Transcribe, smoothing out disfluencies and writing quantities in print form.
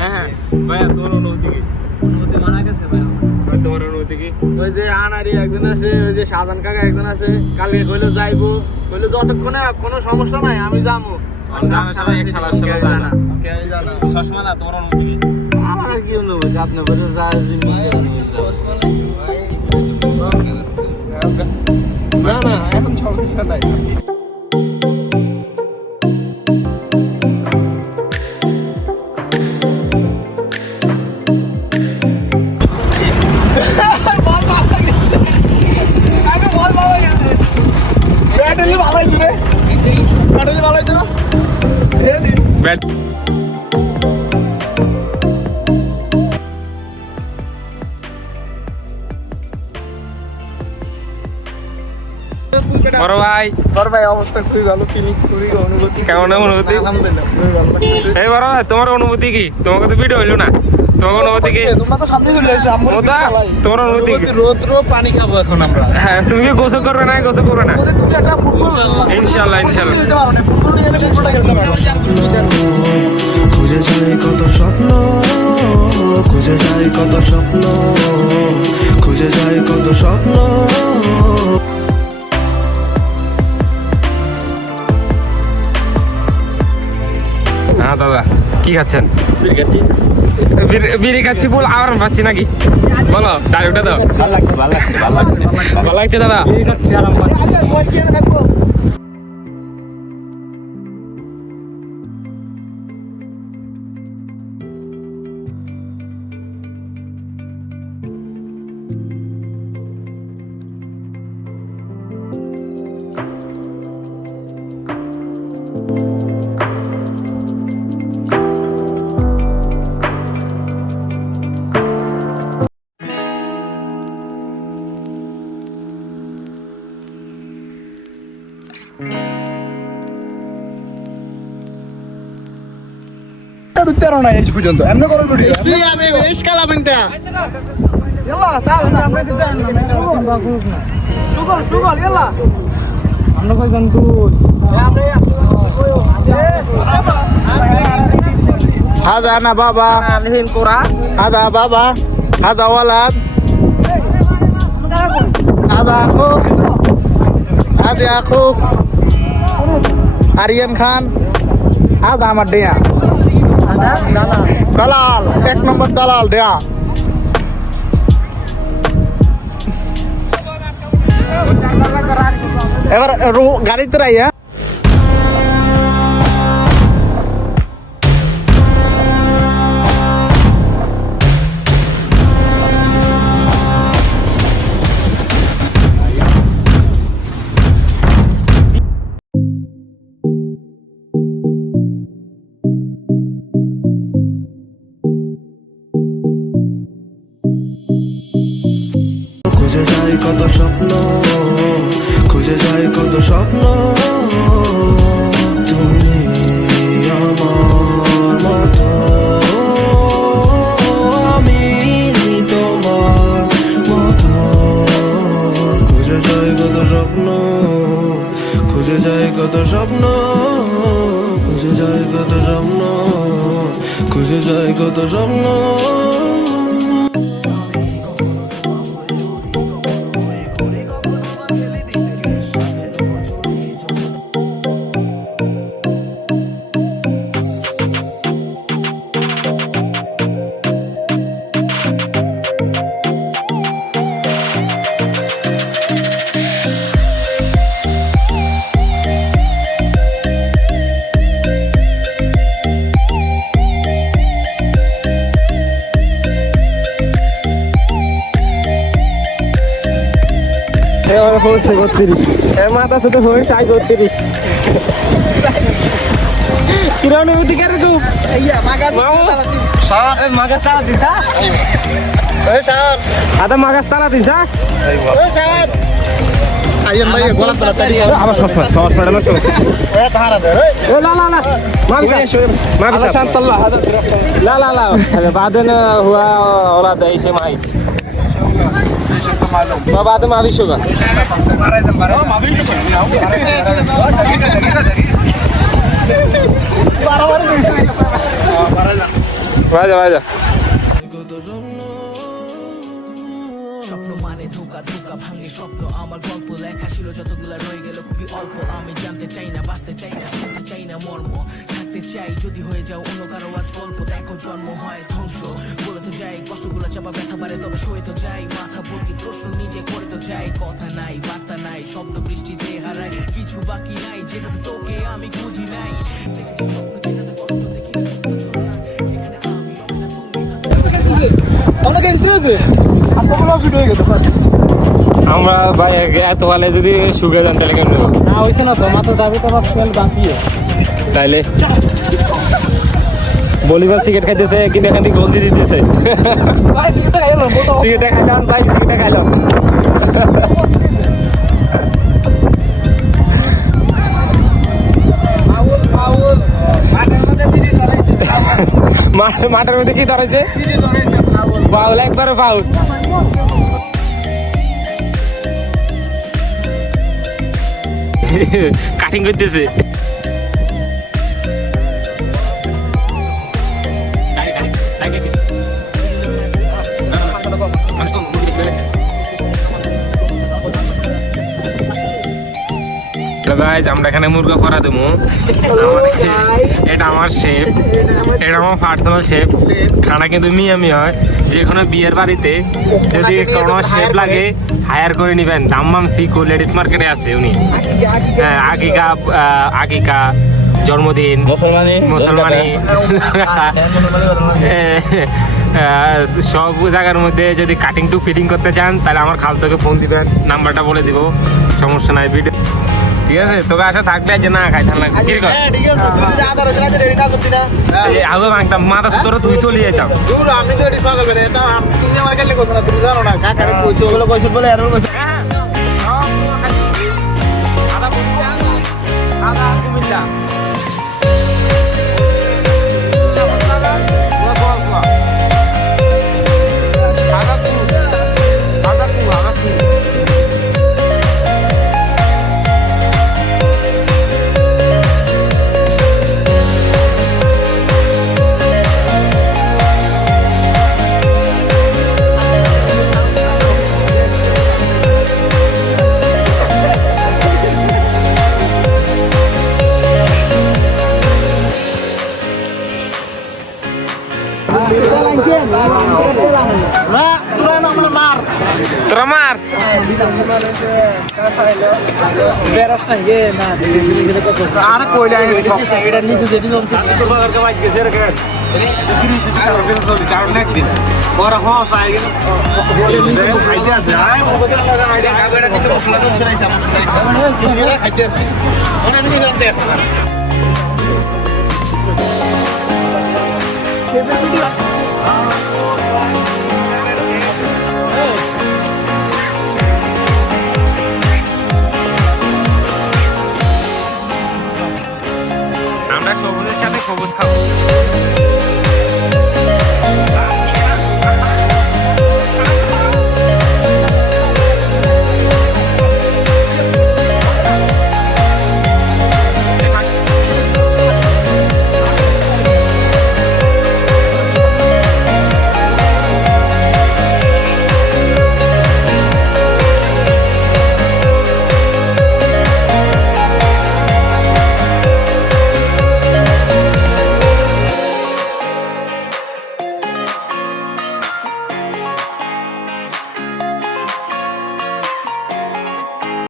হ্যাঁ ভাইয়া তোমার অনুভূতি কি? অনুভূতি মারা গেছে ভাই আমার। তোমার অনুভূতি কি? ওই যে আনারি একজন আছে, ওই যে শাহজাহান কাকা একজন আছে, কালকে কইলো যাইবো, কইলো যতক্ষণে কোনো সমস্যা নাই আমি যাবো। চশমা না, তোমার অনুভূতি কি? আমার আর কি অনুভূতি, আপনি বলে না না এখন সমস্যা নাই। ব্যাট বড় ভাই, বড় ভাই অবস্থা খুবই ভালো, ফিনিশ করি অনুভূতি কেমন অনুভূতি? আলহামদুলিল্লাহ খুবই ভালো লাগতেছে। এই বড় ভাই, তোমার অনুভূতি কি? তোমাকে তো ভিডিও হইলো না, তোমার অনুভূতি কি? তোমরা তো সামনে চলে এসো, আমরা ওটা তোমার অনুভূতি কি? রোদ পানি খাবো এখন আমরা। হ্যাঁ, তুমি কি গোসল করবে না? গোসল করবে না? তুমি একটা ফুটবল ইনশাআল্লাহ ইনশাআল্লাহ। খেলতে পারো না, ফুটবল নিয়ে গেলে ফুটবলটা খেলতে পারো। খুঁজে যাই কত স্বপ্ন, খুঁজে যাই কত স্বপ্ন, খুঁজে যাই কত স্বপ্ন। হ্যাঁ দাদা, কি খাচ্ছেন? বিড়ি খাচ্ছি বল, আরাম পাচ্ছি নাকি? বলো, ডায়লগটা দাও। ভালো লাগছে দাদা? Hada anak baba, lihin kurang. Hada baba, hada walad, hada aku, Aryan Khan, hada আমার dia. Dalal, এক নম্বর দালাল dia. এবার গাড়িতে রাইয়া খুঁজে যাই কত স্বপ্ন, খুঁজে যাই কত স্বপ্ন। তুমি আমার মতো, আমি তোমার মতো। খুঁজে যাই কত স্বপ্ন, খুঁজে যাই কত স্বপ্ন, খুঁজে যাই কত স্বপ্ন, খুঁজে যাই কত স্বপ্ন। মাথা সাথে হয়ে চাই 32 কিরা অনুভূতি করে তুই? মাগাস তালা দিছা? আদা মাগাস তালা দিছা? আইন ভাই গোলাম তোলা তাড়ি আবার সস পড়ে না তো। এ তাহারা দে এ লা লা লা মাগি শান্তল্লাহ লা লা লা بعدين هو اولاد ايش معي ما بعد ما في شغل বাজা বাজা স্বপ্ন মানে ধোকা ধোকা ভাঙে স্বপ্ন আমার গল্প লেখা ছিল যতগুলা রয়ে গেল খুবই অল্প আমি জানতে চাই না বাঁচতে চাই না শুনতে চাই না মর্ম থাকতে চাই যদি হয়ে যাও অন্য কারো আজ গল্প দেখো জন্ম হয় ধ্বংস বলে তো যাই কষ্টগুলা চাপা ব্যথা বাড়ে তবে সয়ে তো যাই মাথা ভর্তি প্রশ্ন নিজে করে তো যাই কথা নাই বার্তা নাই শব্দ বৃষ্টিতে হারাই কিছু বাকি নাই যেটাতে তোকে আমি খুঁজি নাই দেখেছি স্বপ্ন যেটাতে কষ্ট দেখি না দুঃখ ছিল না সেখানে আমি হবে না তুমি অনেকে দিতেছে আর কত লস হয়ে গেল আমরা ভাই এত ভালো যদি শুকে যান তাহলে কেমন হবে? না হইছে না তো মাত্র যাবে তো আমার তেল বাকি তাইলে বলিবার সিগারেট খাইতেছে কিন্তু এখান থেকে গলতি দিতেছে ভাই সিগারেট খাইলাম সিগারেট খাইলাম ভাই সিগারেট খাইলাম আউল আউল মাঠের মধ্যে দিদি ধরেছে মাঠের মধ্যে কি ধরেছে দিদি ধরেছে আউল ফাউল একবারে ফাউল কাটিং করতেছে গাইজ আমরা এখানে মুরগা করা দেবো এটা আমার শেফ এটা আমার পার্সোনাল শেফ খানা কিন্তু মিয়ামি হয় যে কোনো বিয়ের বাড়িতে যদি কোনো শেফ লাগে হায়ার করে নেবেন দাম্মাম সিকো লেডিস মার্কেটে আছে উনি হ্যাঁ আগিকা জন্মদিন মুসলমানি সব জায়গার মধ্যে যদি কাটিং টু ফিটিং করতে চান তাহলে আমার খালতোকে ফোন দিবেন নাম্বারটা বলে দিব সমস্যা নাই ভিডিও ঠিক আছে তোকে আশা থাকলে যে না খাই থাকলে ঠিক আছে তুমি যা আদর আছে রাতে রেডি না করতি না আগে ভাঙতাম মাথা তোরা তুই চলে যেতাম দূর আমি তো রেডি সঙ্গে করে তো তুমি আমার কাছে কইছো না তুমি জানো না কাকারে কইছো ওগুলো কইছো বলে আর কইছো আদা বরিশাল আদা কুমিল্লা তোরা মার আর কইলে এটা নিচে যেটি জমছে তোর বাবারকে বাইক গেছে রে কেন গিরি দিছে আর বেশ চলি কারণ একদিন বড় হস আই গেল বলে নিচে খাইতে আছে আই মোবাইল লাগা আইডা কাগড়া নিচে মশলা জমছে রাইছে মশলা খাইতে আছে ওরা নিচে জানতে আছে না সেটা ভিডিও আমরা সবুজের সাথে সবুজ খাবো